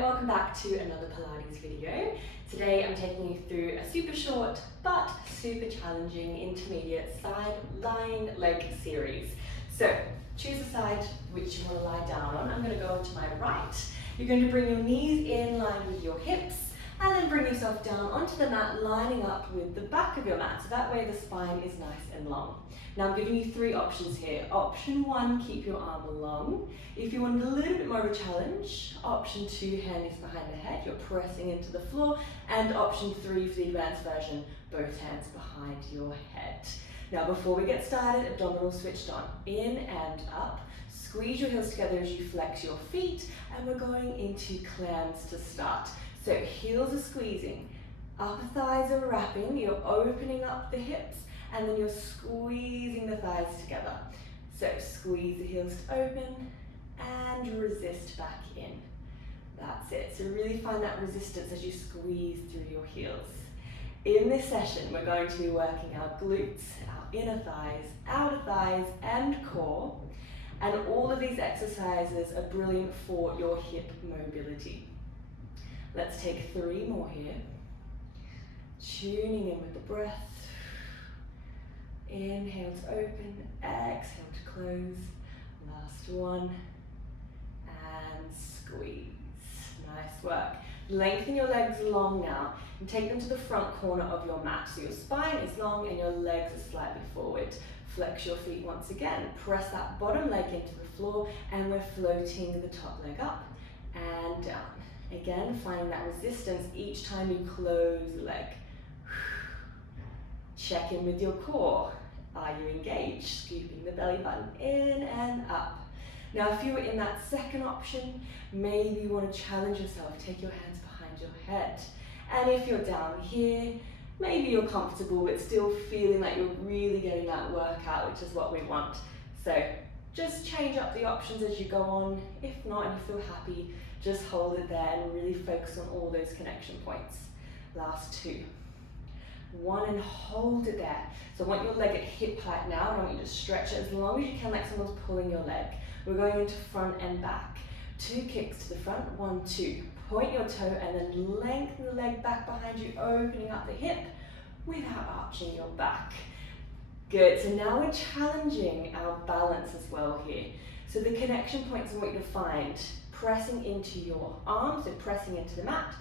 and welcome back to another Pilates video. Today I'm taking you through a super short but super challenging intermediate side lying leg series. So choose a side which you want to lie down on. I'm going to go onto my right. You're going to bring your knees in line with your hips and then bring yourself down onto the mat, lining up with the back of your mat, so that way the spine is nice and long. Now I'm giving you three options here. Option one, keep your arm long. If you want a little bit more of a challenge, option two, hand is behind the head, you're pressing into the floor, and option three for the advanced version, both hands behind your head. Now before we get started, abdominals switched on, in and up. Squeeze your heels together as you flex your feet, and we're going into clams to start. So heels are squeezing, upper thighs are wrapping, you're opening up the hips, and then you're squeezing the thighs together. So squeeze the heels to open and resist back in. That's it. So really find that resistance as you squeeze through your heels. In this session, we're going to be working our glutes, our inner thighs, outer thighs, and core. And all of these exercises are brilliant for your hip mobility. Let's take three more here. Tuning in with the breath. Inhale to open, exhale to close. Last one. And squeeze. Nice work. Lengthen your legs long now and take them to the front corner of your mat. So your spine is long and your legs are slightly forward. Flex your feet once again. Press that bottom leg into the floor and we're floating the top leg up and down. Again, finding that resistance each time you close the leg. Check in with your core. Are you engaged? Scooping the belly button in and up. Now, if you were in that second option, maybe you want to challenge yourself. Take your hands behind your head. And if you're down here, maybe you're comfortable but still feeling like you're really getting that workout, which is what we want. So just change up the options as you go on. If not, and you feel happy, just hold it there and really focus on all those connection points. Last two. One, and hold it there. So I want your leg at hip height now, and I want you to stretch it as long as you can, like someone's pulling your leg. We're going into front and back. Two kicks to the front, 1, 2. Point your toe and then lengthen the leg back behind you, opening up the hip without arching your back. Good, so now we're challenging our balance as well here. So the connection points I want you to find, pressing into your arms, so pressing into the mat,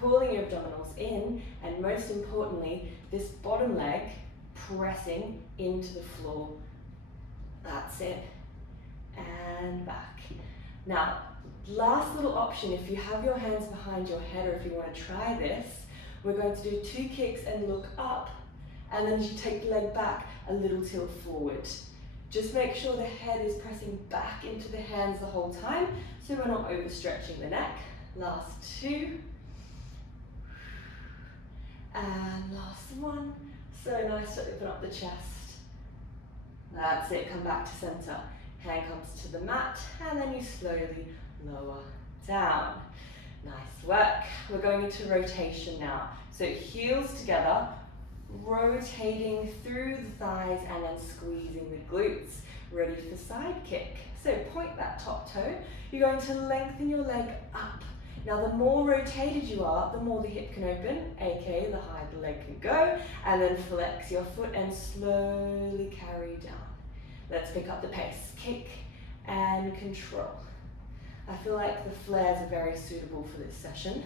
pulling your abdominals in, and most importantly, this bottom leg pressing into the floor. That's it. And back. Now, last little option, if you have your hands behind your head or if you want to try this, we're going to do two kicks and look up, and then as you take the leg back, a little tilt forward. Just make sure the head is pressing back into the hands the whole time, so we're not overstretching the neck. Last two. And last one. So nice to open up the chest. That's it, come back to center. Hand comes to the mat, and then you slowly lower down. Nice work. We're going into rotation now. So heels together, rotating through the thighs and then squeezing the glutes. Ready for side kick. So point that top toe. You're going to lengthen your leg up. Now the more rotated you are, the more the hip can open, aka the higher the leg can go, and then flex your foot and slowly carry down. Let's pick up the pace. Kick and control. I feel like the flares are very suitable for this session.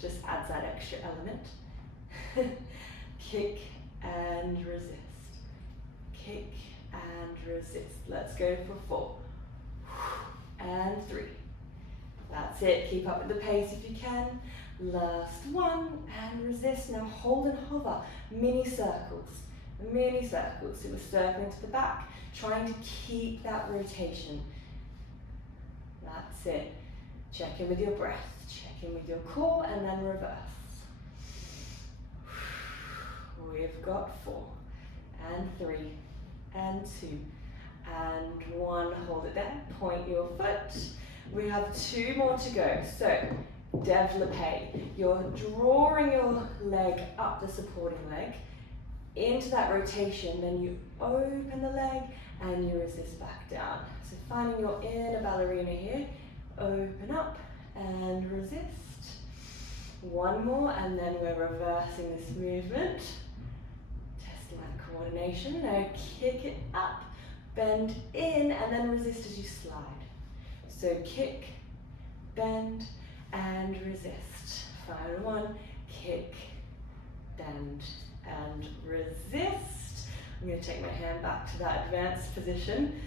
Just adds that extra element. Kick and resist. Kick and resist. Let's go for 4. And 3. That's it. Keep up with the pace if you can. Last one, and resist. Now hold and hover. Mini circles. Mini circles. So we're circling to the back, trying to keep that rotation. That's it. Check in with your breath. Check in with your core, and then reverse. We've got 4, and 3, and 2, and 1. Hold it there. Point your foot. We have 2 more to go. So, développé. You're drawing your leg up, the supporting leg, into that rotation. Then you open the leg and you resist back down. So finding your inner ballerina here. Open up and resist. One more, and then we're reversing this movement. Testing that coordination. Now kick it up, bend in, and then resist as you slide. So kick, bend, and resist. Final one, kick, bend, and resist. I'm going to take my hand back to that advanced position.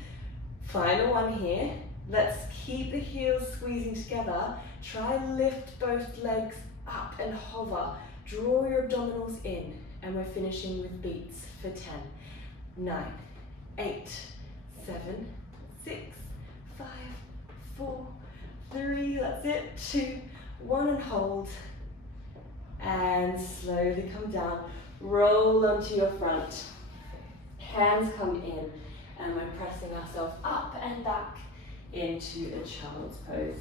Final one here. Let's keep the heels squeezing together. Try lift both legs up and hover. Draw your abdominals in, and we're finishing with beats for 10, 9, 8, 7, 6, 5, 4, 3, that's it, 2, 1, and hold. And slowly come down. Roll onto your front. Hands come in, and we're pressing ourselves up and back into a child's pose.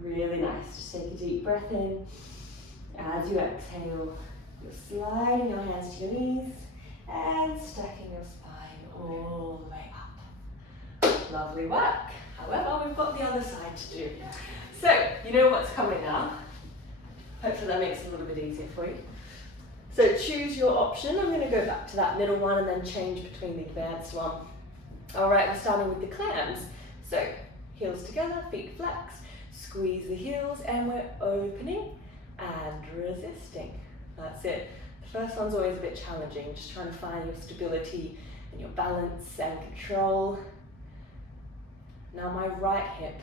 Really nice. Just take a deep breath in. As you exhale, you're sliding your hands to your knees and stacking your spine all the way up. Lovely work. However, we've got the other side to do. So, you know what's coming now. Hopefully that makes it a little bit easier for you. So choose your option. I'm going to go back to that middle one and then change between the advanced one. All right, we're starting with the clams. So heels together, feet flex, squeeze the heels, and we're opening and resisting. That's it. The first one's always a bit challenging, just trying to find your stability and your balance and control. Now my right hip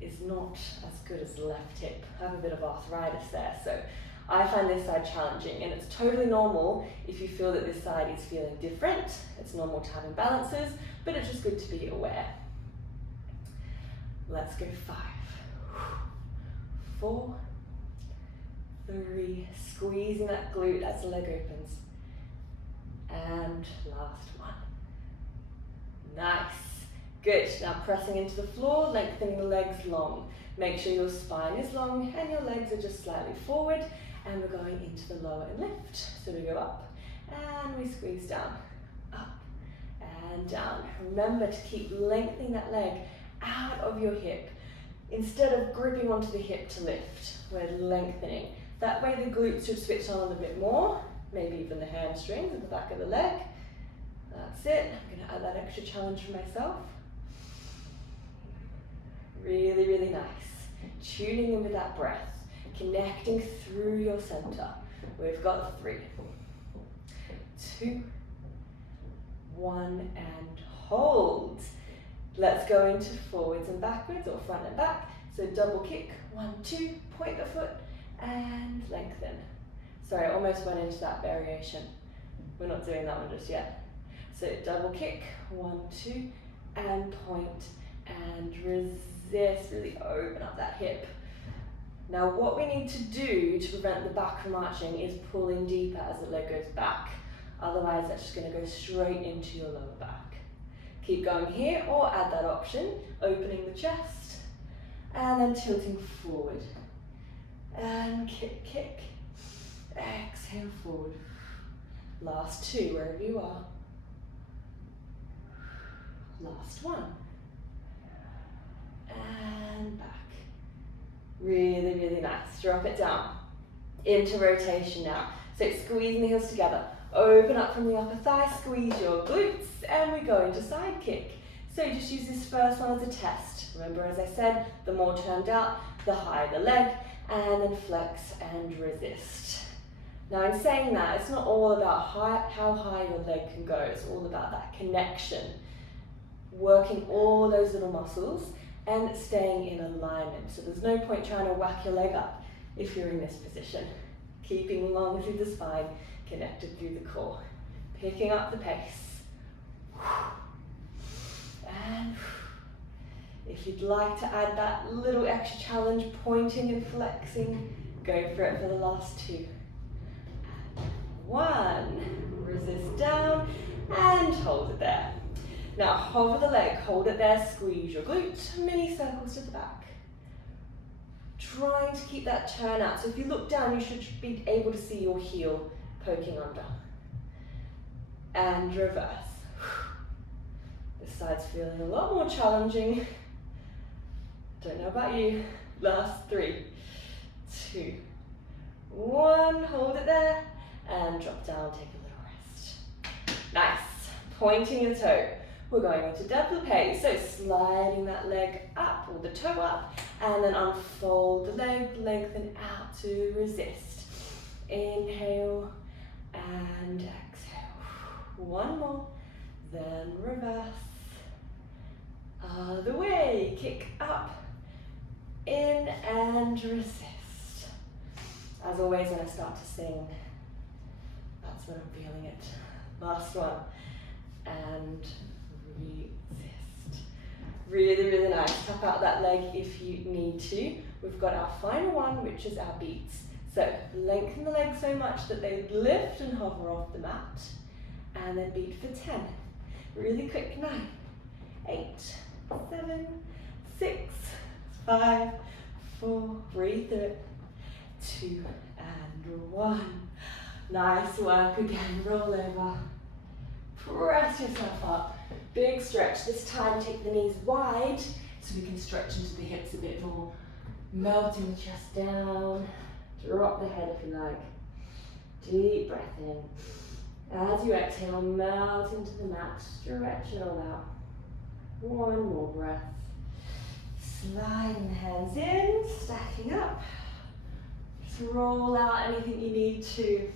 is not as good as the left hip. I have a bit of arthritis there, so I find this side challenging, and it's totally normal if you feel that this side is feeling different. It's normal to have imbalances, but it's just good to be aware. Let's go 5, 4, 3, squeezing that glute as the leg opens. And last one. Nice. Good. Now pressing into the floor, lengthening the legs long. Make sure your spine is long and your legs are just slightly forward. And we're going into the lower and lift. So we go up and we squeeze down, up and down. Remember to keep lengthening that leg out of your hip. Instead of gripping onto the hip to lift, we're lengthening. That way the glutes should switch on a little bit more, maybe even the hamstrings at the back of the leg. That's it. I'm going to add that extra challenge for myself. Really, really nice. Tuning in with that breath. Connecting through your center. We've got 3, 2, 1, and hold. Let's go into forwards and backwards, or front and back. So double kick, 1, 2, point the foot, and lengthen. Sorry, I almost went into that variation. We're not doing that one just yet. So double kick, 1, 2, and point, and resist. Really open up that hip. Now what we need to do to prevent the back from arching is pull in deeper as the leg goes back. Otherwise that's just going to go straight into your lower back. Keep going here, or add that option, opening the chest and then tilting forward. And kick, kick, exhale forward. Last 2, wherever you are. Last 1. And back. Really, really nice. Drop it down. Into rotation now. So squeezing the heels together. Open up from the upper thigh, squeeze your glutes, and we go into side kick. So just use this first one as a test. Remember, as I said, the more turned out, the higher the leg, and then flex and resist. Now in saying that, it's not all about how high your leg can go. It's all about that connection. Working all those little muscles and staying in alignment. So there's no point trying to whack your leg up if you're in this position. Keeping long through the spine, connected through the core. Picking up the pace. And if you'd like to add that little extra challenge, pointing and flexing, go for it for the last 2. 1, resist down, and hold it there. Now hover the leg, hold it there, squeeze your glute, mini circles to the back. Trying to keep that turn out. So if you look down, you should be able to see your heel poking under. And reverse. This side's feeling a lot more challenging. Don't know about you. Last 3, 2, 1. Hold it there and drop down, take a little rest. Nice. Pointing the toe. We're going into développé. So sliding that leg up or the toe up and then unfold the leg, lengthen out to resist. Inhale and exhale. One more, then reverse. Other way, kick up, in and resist. As always when I start to sing, that's when I'm feeling it. Last one, and resist. Really, really nice. Tap out that leg if you need to. We've got our final one, which is our beats. So lengthen the legs so much that they lift and hover off the mat, and then beat for 10. Really quick. 9, 8, 7, 6, 5, 4, breathe through it, 2 and 1. Nice work again, roll over, press yourself up, big stretch. This time take the knees wide so we can stretch into the hips a bit more, melting the chest down, drop the head if you like, deep breath in. As you exhale, melt into the mat, stretch it all out. One more breath. Sliding the hands in, stacking up. Just roll out anything you need to.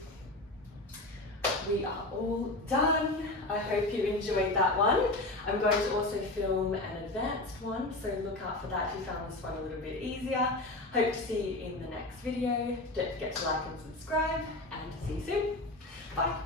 We are all done. I hope you enjoyed that one. I'm going to also film an advanced one, so look out for that if you found this one a little bit easier. Hope to see you in the next video. Don't forget to like and subscribe, and see you soon. Bye.